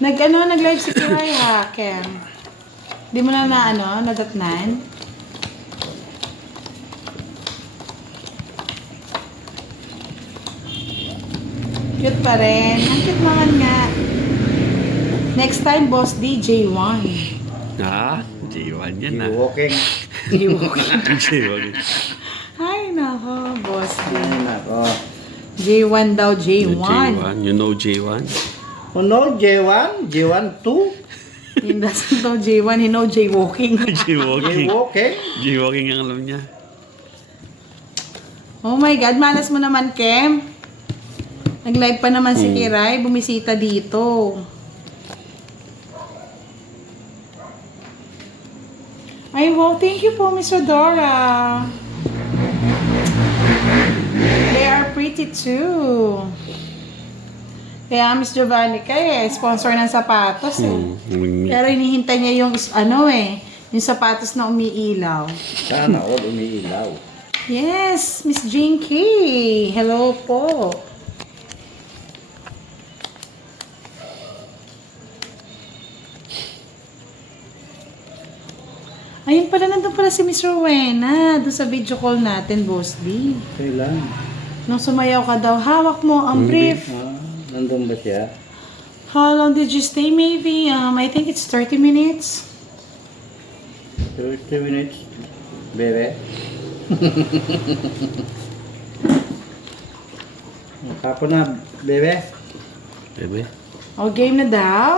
Nag-live si Kiray ha, Kem. Di mo na nadatnan? Cute pa rin. Ang cute naman nga. Next time, Boss D, J1. Ah, J1 yan ah. Walking. J1. Ay, nako, Boss D. Ay, nako. J1 daw, J1. J1. You know J1? Oh no, J1? J1 2? He doesn't know J1, he know J-Walking. J-walking. Walking? J-walking ang alam niya. Oh my God, malas mo naman, Kem. Nag-live pa naman si Kiray, bumisita dito. Ay, wow, thank you po, Miss Rodora. They are pretty too. Kaya Miss Giovanni sponsor ng sapatos Pero hinihintay niya yung yung sapatos na umiilaw. Sana all umiilaw. Yes, Miss Jinky. Hello po. Ayun pala, nandun pala si Miss Rowena. Doon sa video call natin, Boss D. Kailan? Nung sumayaw ka daw, hawak mo ang brief. Nandun ba siya? How long did you stay? Maybe, I think it's 30 minutes. 30 minutes. Bebe? Kapon na, bebe? Bebe. O, game na daw?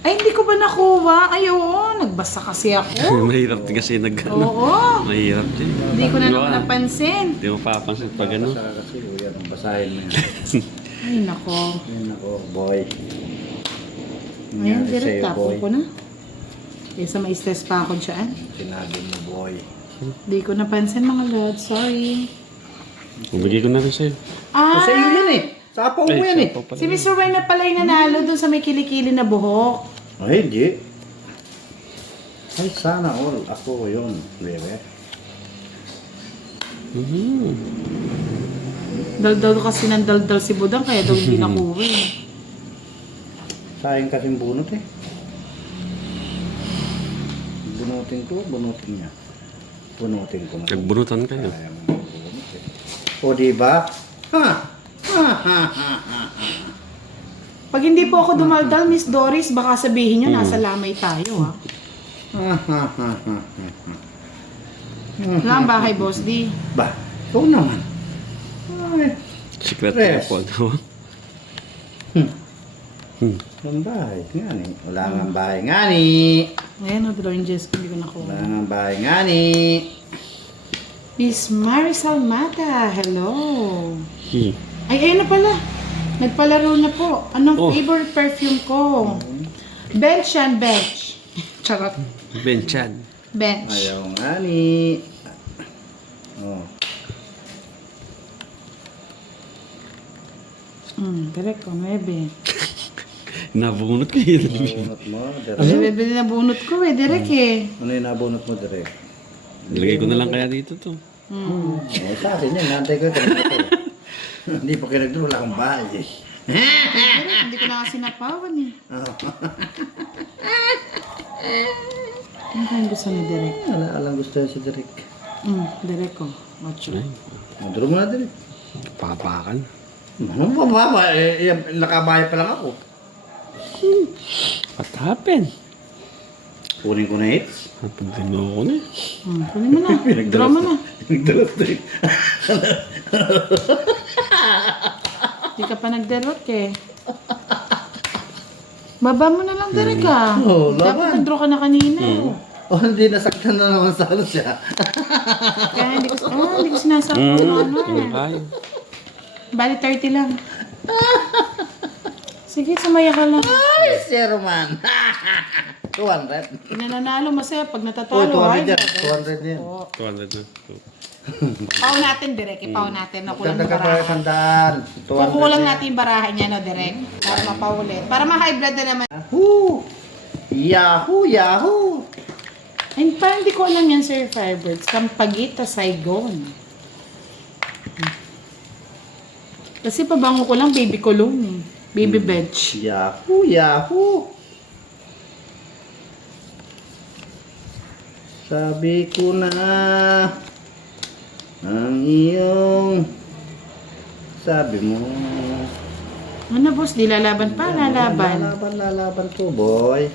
Ay, hindi ko ba nakuha? Ay, oo. Nagbasa kasi ako. Mahirap din kasi Oo. Mahirap din. Hindi ko na naman napansin. Hindi mo papansin pag ano. Basa kasi, yan, basahin mo yan. Ay, nako. Yan ako, boy. Ayan, Nangyari direct sa'yo, tapon ko na. Kesa ma-stress pa ako dyan. Sinabi mo, boy. Hindi ko napansin, mga lord. Sorry. Bumigay ko na rin sa'yo. Kasi yun yan eh. Sapaw mo yan eh. Si Miss Rowena pala yung nanalo dun sa may kilikili na buhok. Ay, hindi. Ay, sana all. Ako yun, bebe. Daldal kasi ng daldal si Budang, kaya daw hindi nakuha eh. Sayang kasing bunot eh. Bunutin ko, bunutin niya. Bunutin ko na. Nagbunutan kayo. Sayang ang bunot eh. O, diba? Ha! Ha, ha, ha, ha, ha. Pag hindi po ako dumaldal, Miss Doris, baka sabihin nyo, nasa lamay tayo ha. Ha, ha, ha, ha, ha. Wala ang bahay, Boss D. Ba, ikaw naman. Ay, Secret Yes. po. ang bahay. Nga ni. Wala nga ang bahay nga ni. Ayan, drawing Jess, hindi ko nakuha. Wala nga ang bahay nga ni. Miss Marisol Mata, hello. Hi. Ay, ayun na pala. Nagpalaro na po. Anong Oh. favorite perfume ko? Bench yan, bench. Charot. Benchan. Bench. Ayaw nga ni. Oh. Direct ko, 9. Nabunot ko yun. Nabunot mo, Kasi Derek. bibili na bunot ko direct eh. Ano yung nabunot mo, Derek? Nilagay ko na lang kaya dito to. Oh, sa akin yan. Nantay ko ito. Hindi pa kayo nagduro. Wala akong bahay eh. Direct, hindi ko na kasi napawan eh. Ano kayong gusto ni Direk? Wala alang gusto yan si Derek. Direct ko. Macho. Ay, Maduro mo na, Derek. papakan. Ano ba ba? Nakabahay pa lang ako. What happened? Kunin ko na hits. Napagdino ko na eh. Kunin mo na. Draw mo na. Nagdalas Derek. Hindi ka pa nagderot eh. Baba mo na lang Direk ah. Oo, Dapat laban. nag-draw ka na kanina. Oh, hindi nasaktan na naman sa ano siya. Kaya hindi ko sinasabi ano eh. Ay, Bali 30 lang. Sige, sumaya ka lang. Ay, zero man. 200. Pinananalo masaya pag Oh, natatalo. 200 yan. 200 yan. 200 na. Pao natin, Direk. Ipaw natin. Nakulang Ganda ka pa barahan. sandaan. Kukuha lang natin yung barahan niya, no, Direk? Para mapaulit. Para ma-high blood na naman. Yahoo! Yahoo! Yahoo! Ay, parang hindi ko alam yan, Sir Firebirds. Kampagita, Saigon. Kasi pabango ko lang baby cologne eh. Baby bench. Yahoo! Yahoo! Sabi ko na ang iyong sabi mo. Ano boss, di lalaban pa? Lalaban. Lalaban to, boy.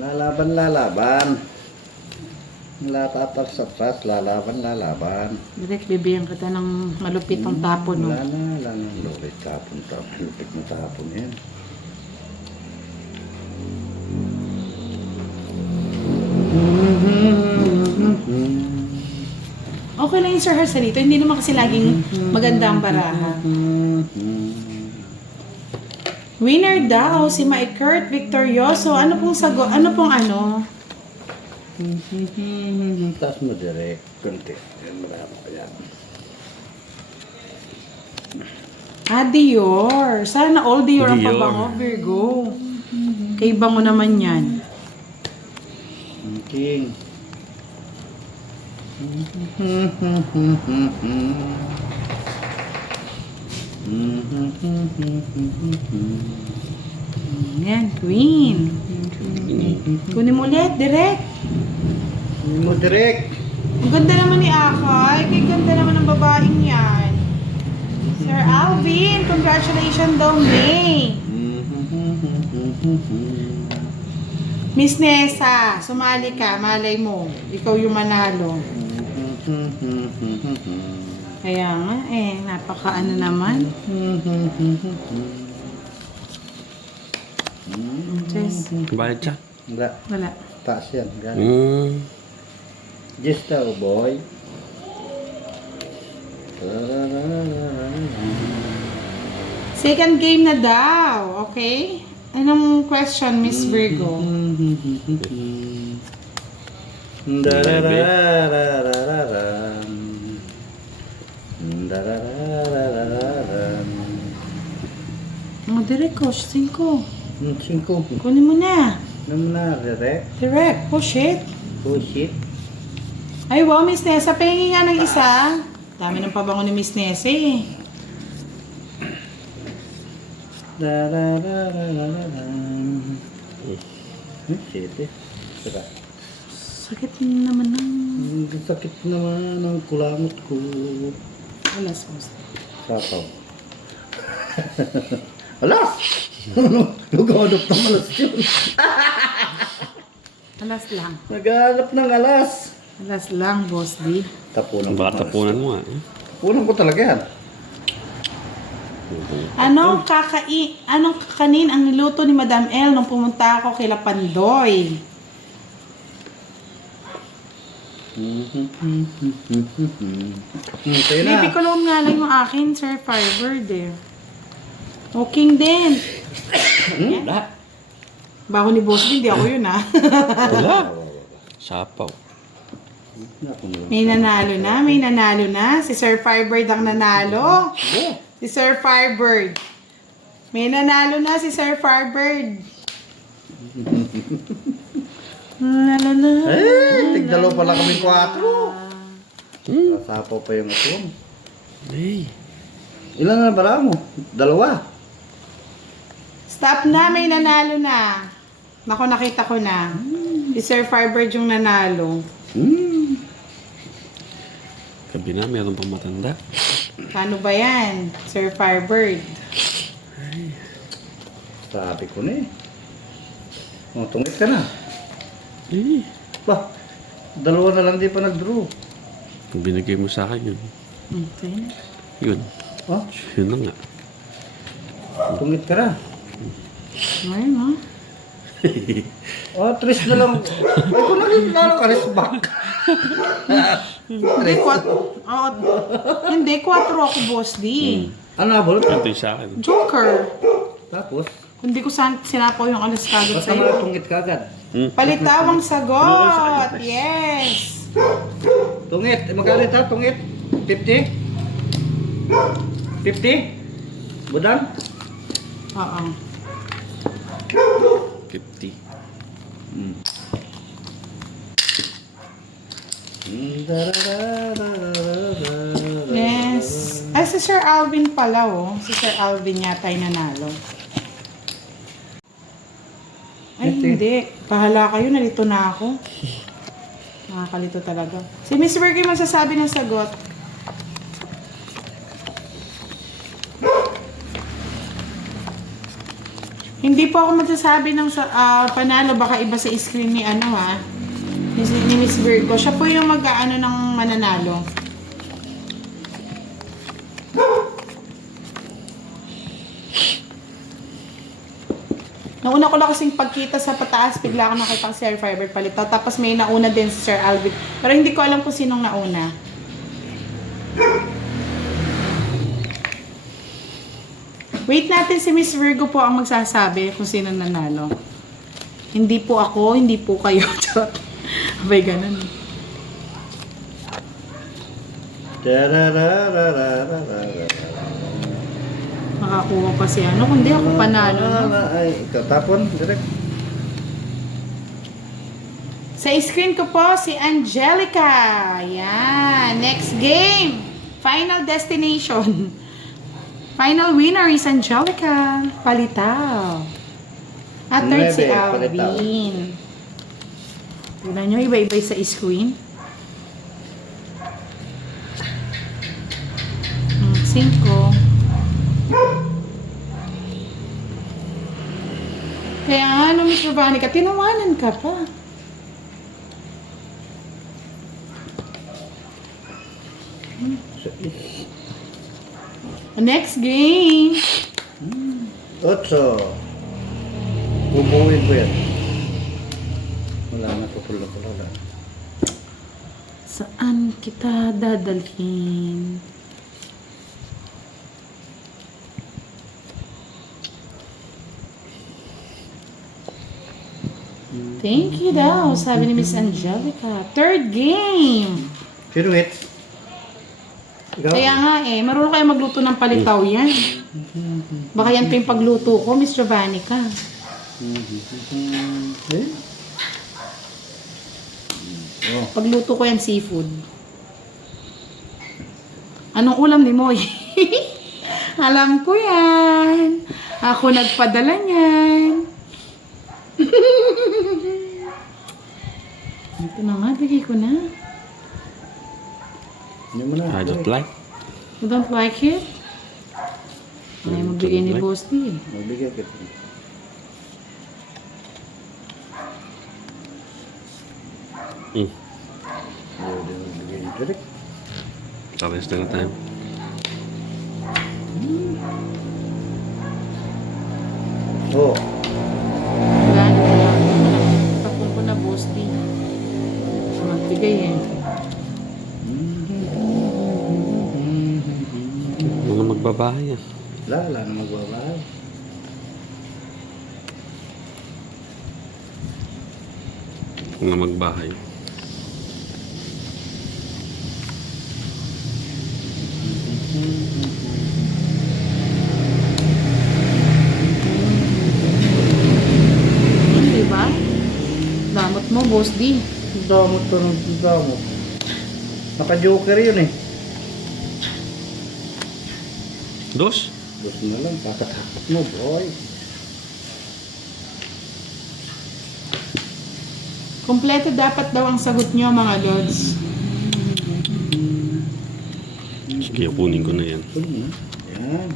Lalaban. Latatras-atras, lalaban. Direct, bibigyan kita ng malupitong tapon, no? Wala na. Lupit tapon. Lupit mo tapon yan. Okay lang yung Sir Harsalito. Hindi naman kasi laging maganda ang baraha. Winner daw, si Mike Kurt Victorioso. Ano pong sagot? Ano pong ano? Taas mo direct. Kunti. Yan, marami pa yan. Dior. Sana all Dior ang Dior. pabango, Virgo. Kay bango naman yan. King. Yan, Queen. Kunin mo ulit, direct. Hindi mo direct. Ang ganda naman ni Akay. Kay ganda naman ng babaeng yan. Sir Alvin, congratulations daw, May. Miss Nessa, sumali ka, malay mo. Ikaw yung manalo. Kaya nga napaka-ano naman. Jess, Bakit siya? wala. Taas yan. Galing. Just daw, boy. Second game na daw, okay? Anong question, Miss Virgo? Direct, coach, 5. 5. Kunin mo na. Direct. Direct, push it. Push it. Ay, wow, Miss Nessa, pahingi nga ng isa. Dami ng pabango ni Miss Nessa eh. Sete. Saka. Sakit naman ng... Sakit naman ang kulangot ko. Alas, boss. Sapaw. Alas! Nag-hanap ng alas yun. Alas lang. Nag-hanap ng alas. Alas lang, boss D. Tapunan ko. Baka tapunan mo ah. Tapunan ko talaga yan. Anong kakanin ang niluto ni Madam L nung pumunta ako kay Pandoy? Sa'yo na. Baby cologne nga lang yung akin, Sir Firebird eh. Walking din. Wala. Bago ni Boss D, hindi ako yun ah. Wala. Sapaw. May nanalo na. Si Sir Firebird ang nanalo. Si Sir Firebird. May nanalo na si Sir Firebird. Tigdalo pala kaming 4. Sapaw pa yung atong. Hey. Ilan na bara mo? 2. Stop na, may nanalo na. Naku, nakita ko na. Si Sir Firebird yung nanalo. Sabi na, meron pang matanda. Paano ba yan, Sir Firebird? Sabi ko na eh. Tungit ka na. Eh. Ba, 2 na lang di pa nag-draw. Kung binigay mo sa akin yun. Okay. Yun. Oh, Yun na nga. tungit ka na. Ayun ha. Tris na lang. Ay, kung nakilala ka, res back. Hindi, 4 ako, Boss D. Ano na, Bol? Ito yung sa akin. Joker. Tapos, Hindi ko sinapaw yung alas kagad basta sa'yo. tungit ka agad. Palitawang sagot! Yes! Tungit, magkano ito? Tungit? 50? 50? Budang? Oo. 50. Yes. si Sir Alvin pala, oh. Si Sir Alvin yata yung nanalo. Ay, hindi. Pahala kayo, nalito na ako. Nakakalito talaga. Si Miss Virgie masasabi ng sagot. Hindi po ako magsasabi ng panalo. Baka iba sa screen ni ano ha. Ni Miss Virgo. Siya po yung mag-ano ng mananalo. Nauna ko lang kasing pagkita sa pataas, bigla ako nakita si Sir Fiber palita. Tapos may nauna din si Sir Alvin. Pero hindi ko alam kung sinong nauna. Wait natin, si Miss Virgo po ang magsasabi kung sino nanalo. Hindi po ako, hindi po kayo. Abay, ganun. Makakuha pa si ano, kundi ako panalo. No? Ay, ikaw tapon, direct. Sa screen ko po, si Angelica. Yan. Next game. Final destination. Final winner is Angelica Palitaw. At third si Alvin. Tignan nyo, iba-iba sa screen. 5. Kaya nga, no, Miss Veronica, tinawanan ka pa. Next game. 8. Bubuhin ko yan. Wala na, pupula-pula. Saan kita dadalhin? Thank you daw, sabi ni Miss Angelica. Third game. Sino it? Ikaw? Kaya nga marunong kayo magluto ng palitaw yan. Baka yan pa yung pagluto ko, Miss Giovannica. Eh? Oh. Pagluto ko yan seafood. Anong ulam ni Moy? Alam ko yan. Ako nagpadala niyan. Ito na nga, bigay ko na. Hindi mo na. I don't like. You don't like it? Ay, magbigay ni Boss D. Magbigay kita. Ayaw din magbigay ni direct. Tapos na tayo. Oh. Wala na. Tapon ko na Boss D. Magbigay Mga magbabahay ah. Wala na magbabahay. Mga magbahay. Diba? Damot mo, Boss D. Damot to ng damot. Naka-joker yun eh. 2. Dos na lang, pakatakot mo, boy. Kompleto dapat daw ang sagot nyo, mga lods. Sige, kunin ko na yan. Ano na? Yan.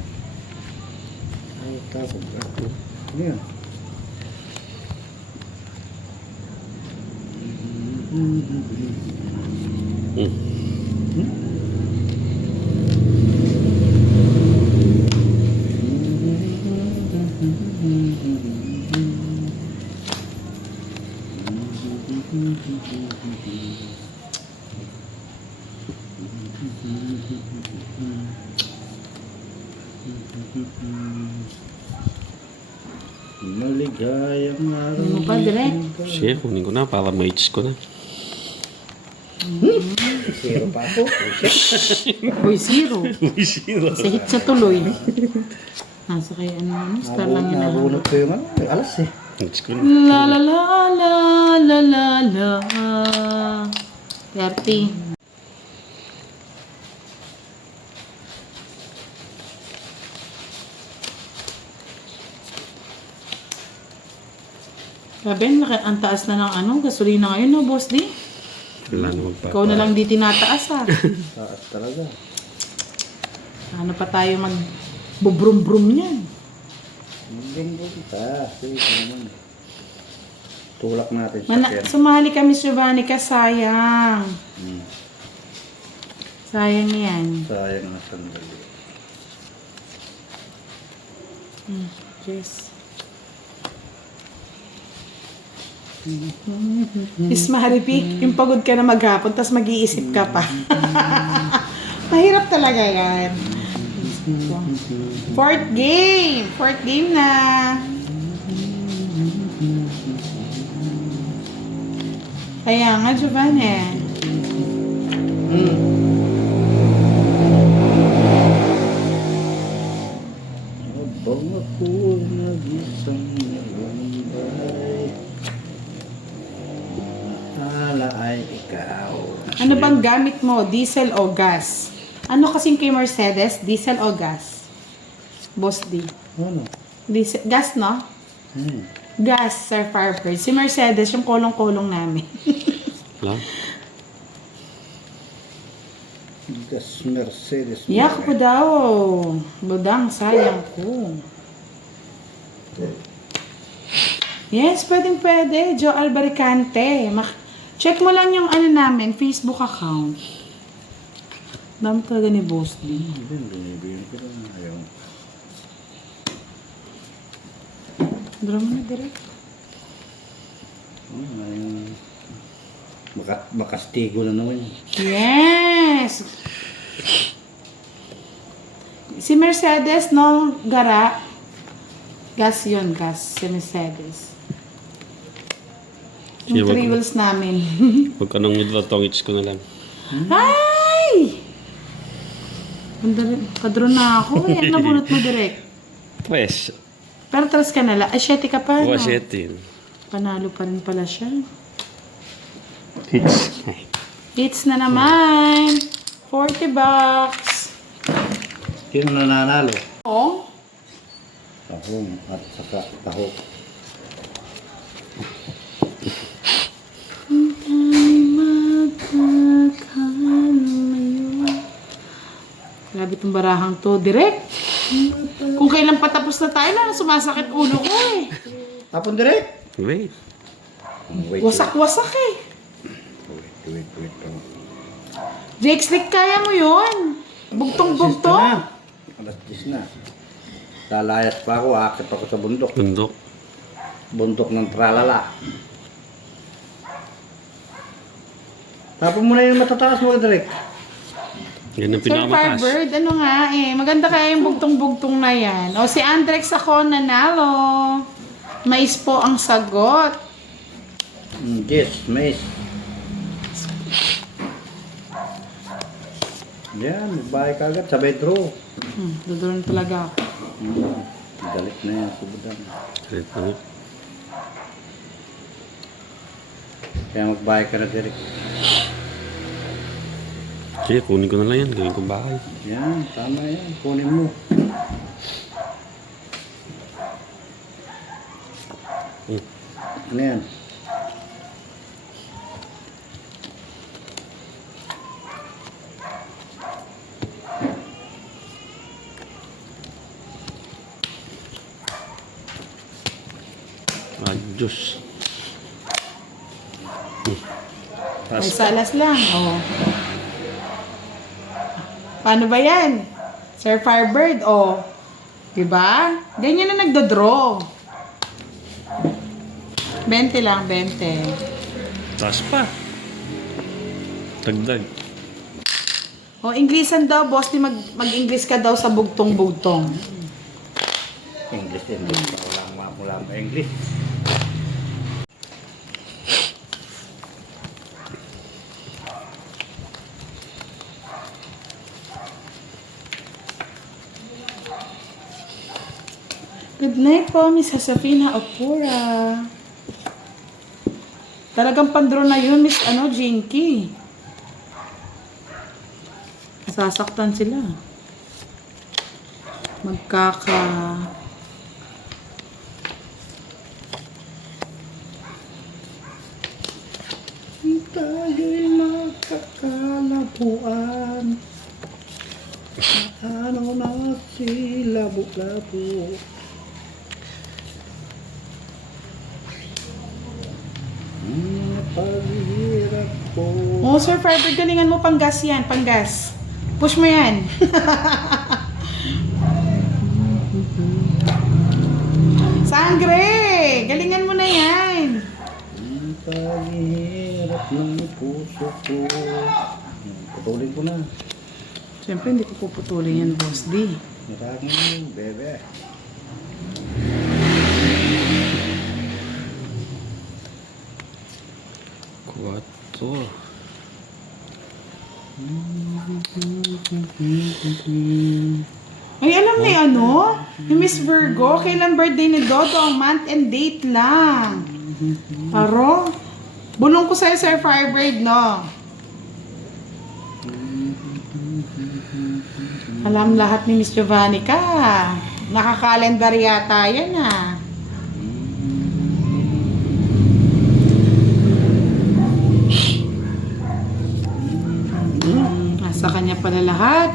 Ay, tapos ako. Ano yan? Maligayang araw. Ano pa, direct? Sige, kunin ko na para ma-hits ko na. Zero pa ako. Uy, 0. Uy, zero. Sa hit sa tuloy. Nasa kaya star lang yun. Nabunot ko yung alas eh. Hits ko na. La la la la la la la. 30. Sabi, ang taas na ng ano, gasolina ngayon, no, boss di? Wala na magpapa. Ikaw na lang di tinataas, ha? Taas talaga. Ano pa tayo mag-bubrum-brum niyan? Hindi mo taas. Ito naman. Tulak natin sa kyan. Sumali ka, Miss Giovanni, ka, sayang. Sayang yan. Sayang na sandali. Yes. Miss Maripik, yung pagod ka na maghapon, tapos mag-iisip ka pa. Mahirap talaga yan. Fourth game. Fourth game na. Kaya nga, Giovanni. Habang ako nag-isang nalambay, akala ay ikaw. Ano bang gamit mo? Diesel o gas? Ano kasing kay Mercedes? Diesel o gas? Boss D. Ano? Diesel, gas, no? Gas, Sir Firebird. Si Mercedes, yung kolong-kolong namin. Wala. Gas Mercedes. Yak ko daw. Budang, sayang ko. Yes, pwede. Joe Albaricante. Check mo lang yung ano namin, Facebook account. Dami talaga ni Boss D. Binibigyan ko lang. Ayaw. Drama na direct. Ayun. Makastigo na naman. Yes! Si Mercedes, no, gara. Gas yun, gas. Si Mercedes. Yung Sige, 3 wheels namin. Huwag ka nang nagtatongits ko na lang. Ay! Kadro na ako. Yan, nabunot mo direct. Tres. Pero tras ka na lang. Ay, 7 ka pa, no? Wasetin. Panalo pa rin pala siya. Hits. Hits na naman. 40 bucks. Sino nananalo? Oh? Tahong at saka tahok. Grabe itong barahang to. Direct. Kung kailan patapos na tayo na, sumasakit ulo ko eh. Tapon direct? Wait. Wait. Wasak-wasak eh. Wait. Jake Slick, kaya mo yun. Bugtong-bugtong. Alas 10 na. Lalayas pa ako, akit ako sa bundok. Bundok. Bundok ng tralala. Tapon mo na yung matataas mo direct. Yan ang Sir pinakamakas. Firebird, ano nga eh. Maganda kaya yung bugtong-bugtong na yan. O si Andrex ako nanalo. Mais po ang sagot. Yes, mais. Yan, magbahay ka agad. Sabay draw. Doon talaga ako. Galit na yan, subudan. Galit na. Kaya magbahay ka na direct. Sige, kunin ko na lang yan. Gawin ko bahay. Yan, tama yan. Kunin mo. Ano yan? Diyos. May salas lang. Oh. Paano ba yan? Sir Firebird, oh. Diba? Ganyan na nagdodraw. 20 lang, 20. Taas pa. Tagdag. O, Inglesan daw, boss. Di mag-Ingles ka daw sa bugtong-bugtong. English. Wala mo English. Good night po, Miss Josefina Opura. Talagang pandro na yun, Miss Jinky. Nasasaktan sila. Ano na si labo-labo. Paghihirap ko. Oh, Sir Fiber, galingan mo panggas yan, panggas. Push mo yan. Sangre! Galingan mo na yan. Ang paghihirap ng puso ko. Putulin ko na. Siyempre, hindi ko puputulin yan, Boss D. Maraming bebe. Kuwato. Ay, alam ni ano? Ni Miss Virgo, kailan birthday ni Dodo? Ang month and date lang. Paro? Bulong ko sa'yo, Sir Firebird, no? Alam lahat ni Miss Giovanni ka. Nakakalendar yata yan, ah. Nasa kanya pala lahat.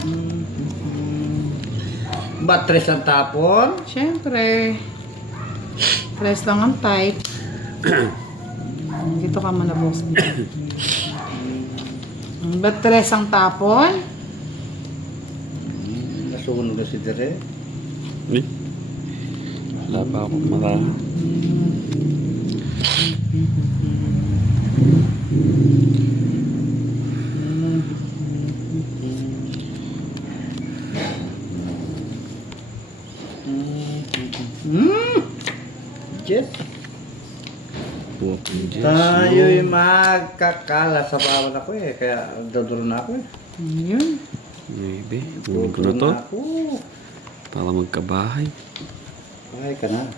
Ba't tres ang tapon? Siyempre. Press lang ang type. Dito ka muna, boss. Ba't tres ang tapon? Nasunog na si Dere. Eh? Wala pa akong maka... Yes. Walking Jess. Tayo'y magkakala sa bawal ako eh. Kaya dodoro na ako eh. Yun. Maybe. Kunin ko na to. Ako. Para magkabahay. Ay ka na.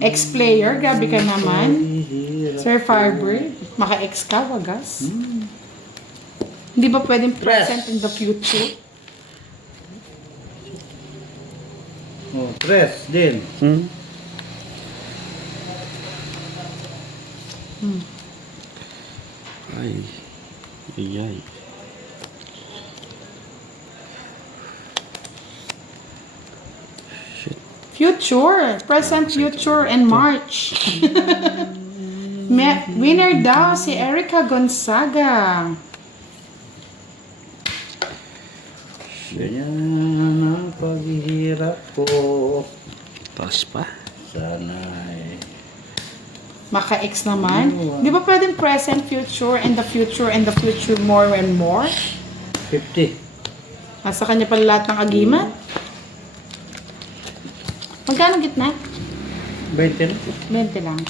Ex-player, grabe ka naman. Paghihirap Sir ko. Firebird, maka-ex ka, wagas. Hindi ba pwedeng Press. present in the future? Oh, tres din. Hmm? Ay. Ay. Shit. Future, present, future, and March. Winner daw si Erica Gonzaga. Ganyan ang paghihirap ko. Taas pa. Sana eh. Maka-ex naman. Di ba pwedeng present, future, and the future more and more? 50. Nasa kanya pala lahat ng agiman. Magkano gitna? 20 na. 20 lang.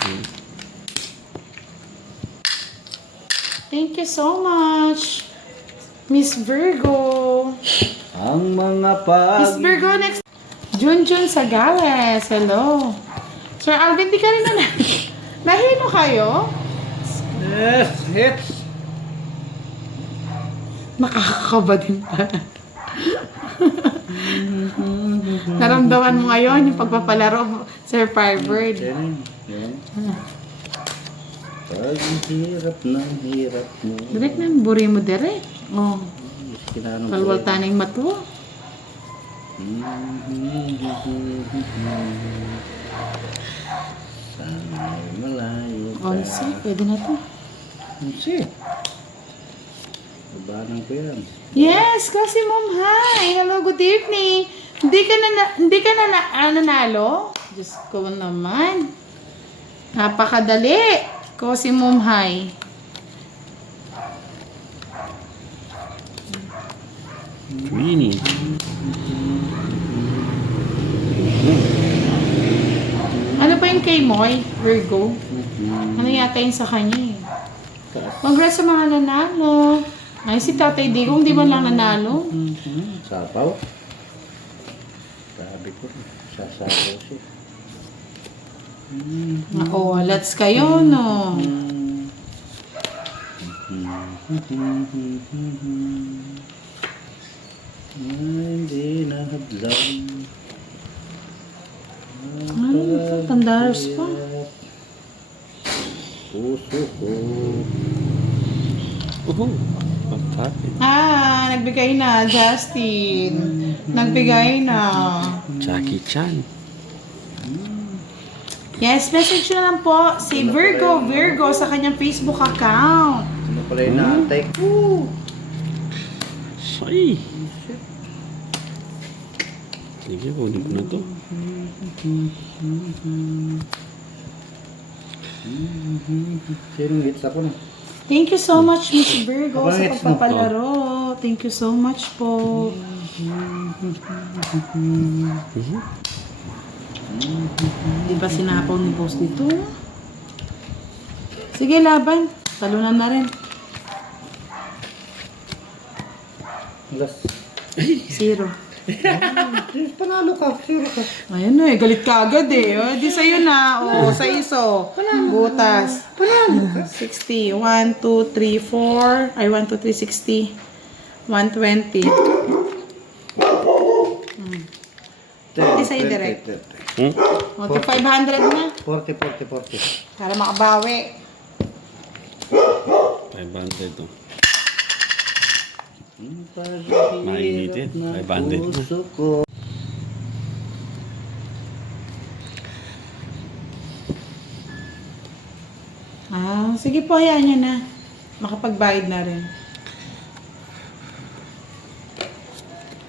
Thank you so much, Miss Virgo. Ang mga Miss Virgo, next. Junjun Sagales. Hello. Sir Alvin, di ka rin na nahilo kayo? Yes, hits. Nakakakaba din pa. Naramdaman mo ngayon yung pagpapalaro, Sir Firebird. Yan. Paghihirap ng hirap mo. Direct na, buri mo direct. Oh, Kinanong ko kalwal rin. taning matuwa. Sana'y malayo ka. Onsi, pwede na to. Onsi. Babanan ko yan. Yes, kasi Ma'am, hi. Hello, good evening. Hindi ka na nanalo? Diyos ko naman. Napakadali. Kasi Ma'am, hi. Queenie. Ano pa yung kay Moy? Virgo? Ano yata yung sa kanya eh? Congrats sa mga nanalo. Ay, si Tatay Digong, hindi man lang nanalo. Sapaw. Sabi ko, sasapaw siya. Oh, let's kayo, no? Hindi na hadlang. Ano ito? Pandaros pa. Puso ko. Oh, patay. Nagbigay na, Justin. Nagbigay na. Jackie Chan. Yes, message na lang po si Virgo sa kanyang Facebook account. Ano pala yung naantay ko? Say. Sige, kunin ko na to. Sinong hits ako na? Thank you so much, Miss Virgo, Abang sa hits mo. pagpapalaro. Thank you so much po. Di ba sinapaw ni boss dito? Sige, laban. Talunan na rin. Alas. 0. Panalo ka, zero ka. Ayun na galit ka agad eh. O, di sa'yo na. O, sa iso. Butas. Panalo ka. 60. 1, 2, 3, 4. Ay, 1, 2, 3, 60. 120. Di sa'yo direct. O, di 500 na. 40. Para makabawi. 500 to. Mainitin. 500 na. Puso ko. Sige po, hayaan nyo na. Makapagbayad na rin.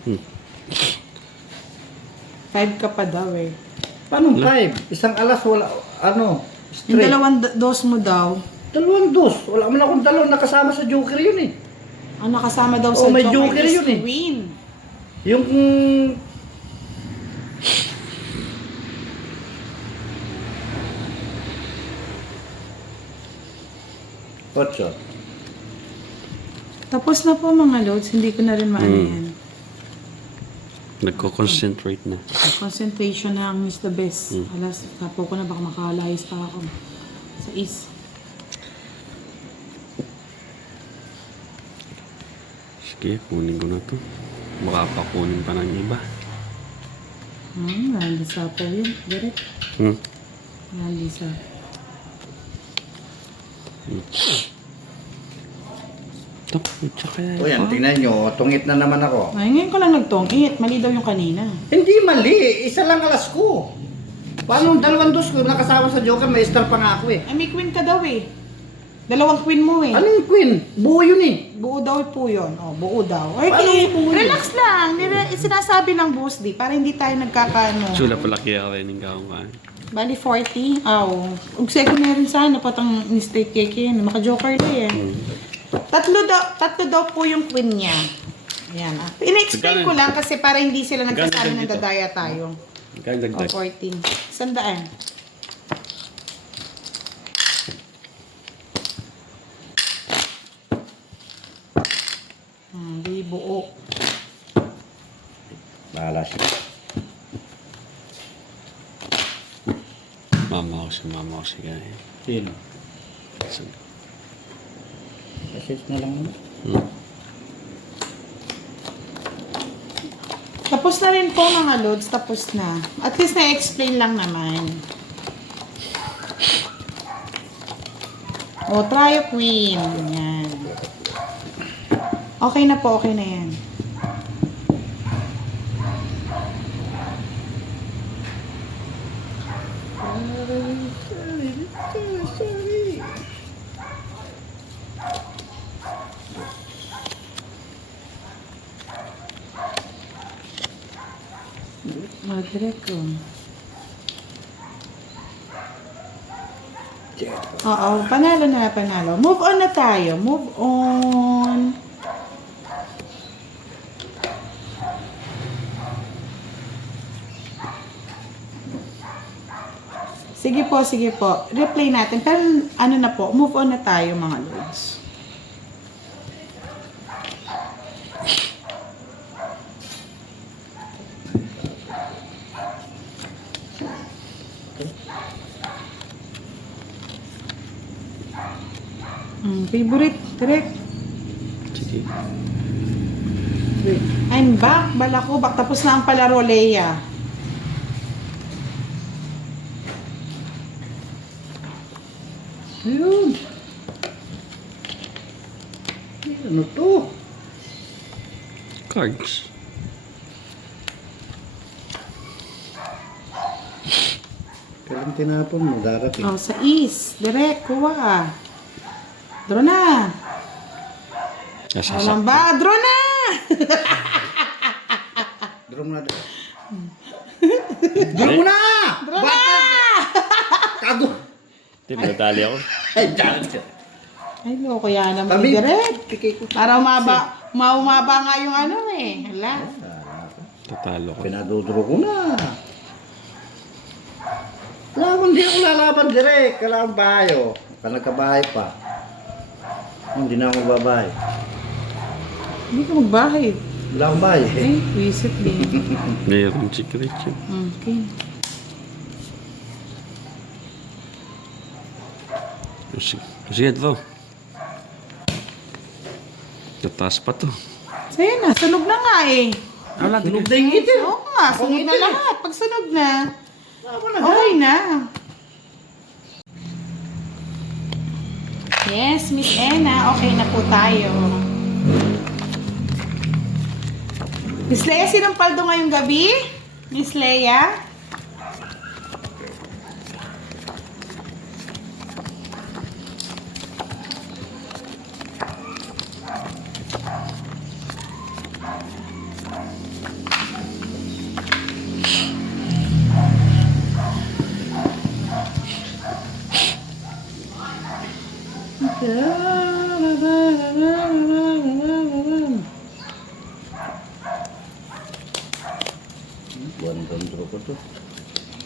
Hmm. 5 ka pa daw eh. Paano 5? Isang alas wala, ano, Yung straight. dalawang dos mo daw, Dalawang dos. Wala man akong dalaw nakasama sa joker yun eh. ang nakasama daw Oh, sa may joker joker is yun eh. Queen. Yung... Ocho. Tapos na po mga loads, hindi ko na rin maano Hmm. yan. Nagko-concentrate na. Concentration na ang Miss the Best. Hmm. Alas, tapo ko na baka makalayas pa ako. Sa is. Sige, kunin ko na to. Baka pa kunin pa ng iba. Nandisa po yun. Direct. Hmm. Nandisa. Ito, tsaka O yan, tingnan nyo. Tungit na naman ako. Ay, ngayon ko lang nagtongit. Mali daw yung kanina. Hindi mali. Isa lang alas ko. Paano dalawang dos ko nakasama sa joker? May star pa nga ako eh. Ay, may queen ka daw eh. Dalawang queen mo eh. Ano yung queen? Buo yun eh. Buo daw po yun. O, buo daw. Ay, Paano buo yun? relax lang. Sinasabi ng boss di. Para hindi tayo nagkakano. Sula pala kaya rin yung kakumaan. Bali 40. Aw. Ug second na rin sana. Patang mistake cake yun. Maka-joker na yan. Tatlo daw po yung queen niya. Ayan. Ina-explain ko lang kasi para hindi sila nagsasabi ng dito? dadaya tayo. Kaya O, dagdag. 14. 100. Di buo. Bahala siya. Mama ko si Gaya. Sino? So, Message na lang naman. hmm. Tapos na rin po mga loads. Tapos na. At least na-explain lang naman. O, try a queen. Yan. Okay na po. Okay na yan. Mag-direct ko. Oo, panalo na panalo. Move on na tayo. Move on. Sige po, sige po. Replay natin. Pero ano na po, move on na tayo mga lords. Favorite, direct. Sige. I'm back, balakubak. Tapos na ang palaro, Leia. Ayun. Ano to? Cards. Kailan tinapon mo? Darating. Oh, sa is. Direct, kuha. Draw na. Nasasak. Walang ba? Draw na! Draw mo na doon. Draw mo na! Draw na! Kago! Hindi, natali ako. Ay, dyan. Ay, loko yan naman. Kami. Direct. Pikay ko. Para umaba nga yung ano eh. Hala. Tatalo ko. Pinadudro ko na. Laban, hindi ako lalaban direct. Kailangan bayo. Nagkabahay pa. Hindi na ako magbabahay. Hindi ka magbahay. Wala akong bahay. Ay, visit din. Mayroon secret yun. Okay. Sige, ito. Tataas pa to. Sa'yo na, sunog na nga eh. Wala, Sunog na yung ngiti. Oo nga, sunog na lahat. Pag sunog na, okay na. Yes, Miss Ena, okay na po tayo. Miss Leia, sinong paldo ngayong gabi? Miss Leia? Buwan-buwan ko to.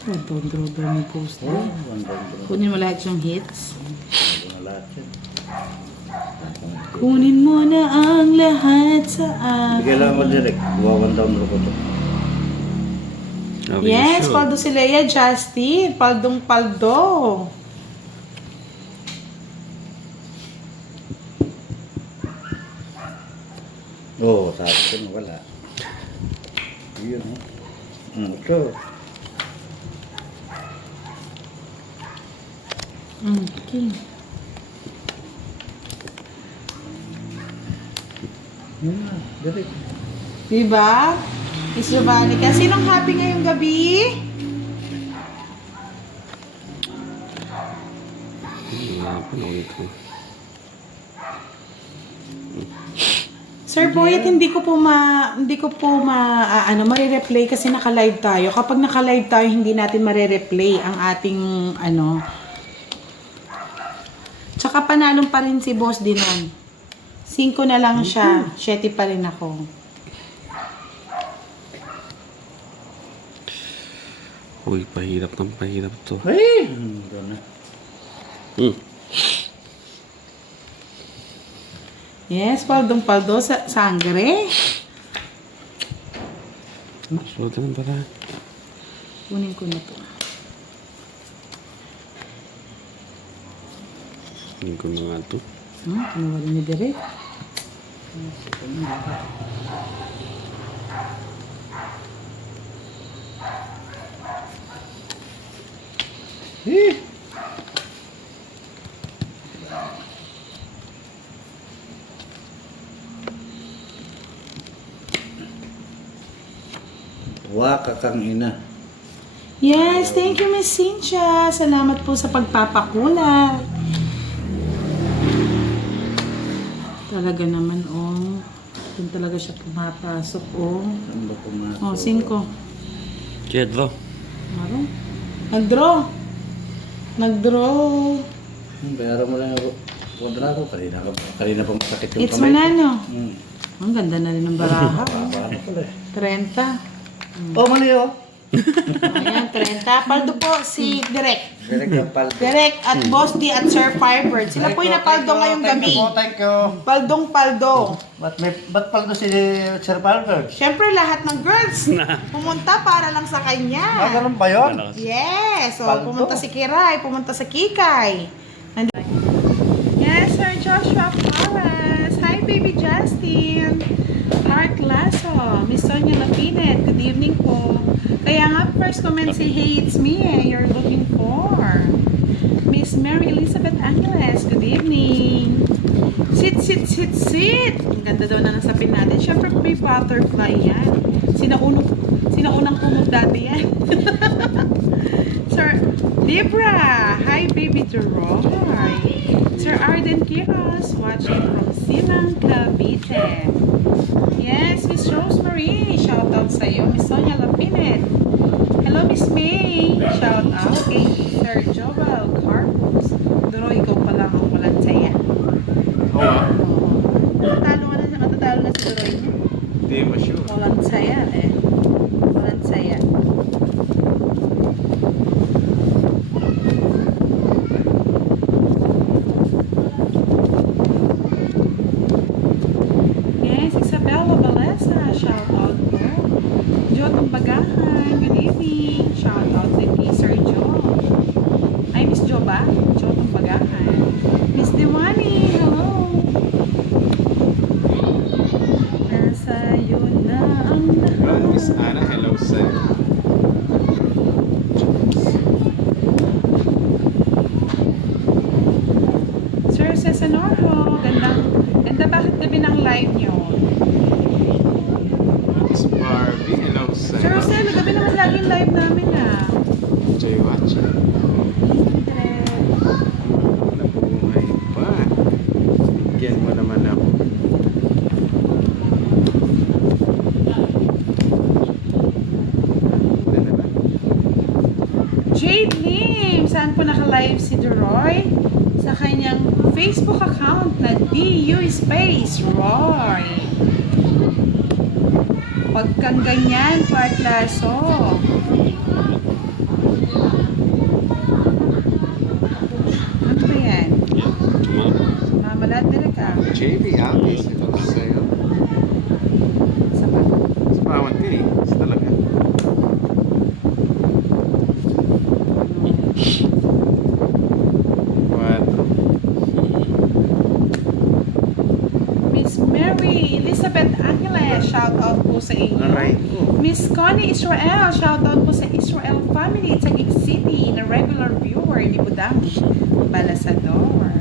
Draw mo post. Buwan-buwan. Kunin mo lahat yung hits. Buwan lahat yan. Kunin mo na ang lahat sa Bigay lang mo direct. Buwan ko to. Are you Yes, sure? paldo si Leia, Justin. Paldong paldo. Oo, sa akin wala. Yun, ha? Ito. Okay. Yun na, direct. Diba? Miss Giovannica, sinong happy ngayong gabi? Wala pa na ulit ko. Sir Boyet, hindi ko po mare-replay kasi naka-live tayo. Kapag naka-live tayo, hindi natin mare-replay ang ating ano. Tsaka panalong pa rin si Boss Dinon. 5 na lang siya. 7 pa rin ako. Uy, pahirap ng pahirap to. Ay! Ito na. Yes, paldong-paldo sa sangre. Suot na para. Kunin ko na to. Hindi ko na nga to. Tinawala ni Derek. Eh! Waka kang ina. Yes, thank you, Miss Cynthia. Salamat po sa pagpapakulat. Talaga naman, oh. Doon talaga siya pumapasok, oh. Saan ba pumasok? Oh, 5. Sige, ito. Maro. Nag-draw. Nag-draw. Bayaran mo lang yung kontra ko. Kanina pa masakit yung It's Manano. Hmm. Ang ganda na rin ng baraha. Paano pala eh. 30. Oh, mali oh. Ayan, 30. Paldo po si Direk. Direct ng paldo. Direk at Boss D at Sir Firebird. Sila po yung napaldo ngayong gabi. Thank you. Paldong paldo. Ba't paldo si Sir Palbert? Siyempre, lahat ng girls pumunta para lang sa kanya. Ganun ba yun? Yes. So, Paldo. pumunta si Kiray, pumunta si Kikay. Yes, Sir Joshua Flores. Hi, baby Justin. Art Lasso. Miss Sonia Lapinet. Good evening po. Kaya nga, first comment si Hey, it's me you're looking for. Miss Mary Elizabeth Angeles. Good evening. Sit, sit, sit, sit! Ang ganda daw na nasapin natin. Siyempre may butterfly yan. Sinaunang kumot dati yan. Sir Libra! Hi, baby Duroy! Sir Arden Kiros, watching from Silang, Cavite. Yes, Miss Rosemary, shout out sa iyo. Miss Sonia Lapinet. Hello, Miss May. Shout out kay Sir Joel Carpus. Duroy, ikaw pala ang walang saya. Oo ah. Matatalo na si Duroy niya. Hindi mo sure. Walang saya eh. Walang saya. Yes, Isabella Valesa, shout out po. Jotong Bagahan, good evening. Shout out din kay Sir Jo. Ay, Miss Jo ba? Jotong Bagahan. Miss Diwani, hello. Nasa yun na ang lahat. Miss Ana, hello sir. Sir Cesanorho, ganda bakit gabi ng live nyo? Miss Barbie, hello sir. Sir Rosel, gabi naman laging live namin ah. Joy watching. Nabuhay pa. Bigyan mo naman ako. Wala na ba? Jade Lim, saan po naka-live si Duroy? Sa kanyang Facebook account na DU Space Roy. Huwag kang ganyan, Clark Lasso. Ano ba yan? Mamalat nila ka. JB Alves, hello sa'yo. Sa pa. Sa bawat ka eh. Sa talaga. Quatro. Miss Mary Elizabeth Angeles, shout out po sa inyo. Aray ko. Miss Connie Israel, shout out po sa Israel family, Taguig City, na regular viewer ni Budang Balasador.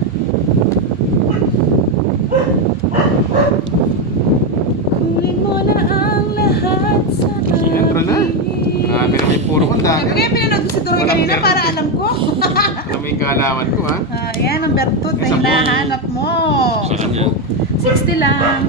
Kunin mo na ang lahat sa Intro na. Grabe naman yung puro kong dami. Kaya pinanood ko si Turoy Walang kanina pero. para alam ko. Alam mo yung kaalaman ko ha? Yan ang bertot na Isang buong- hinahanap mo. Sa kanya. 60 lang.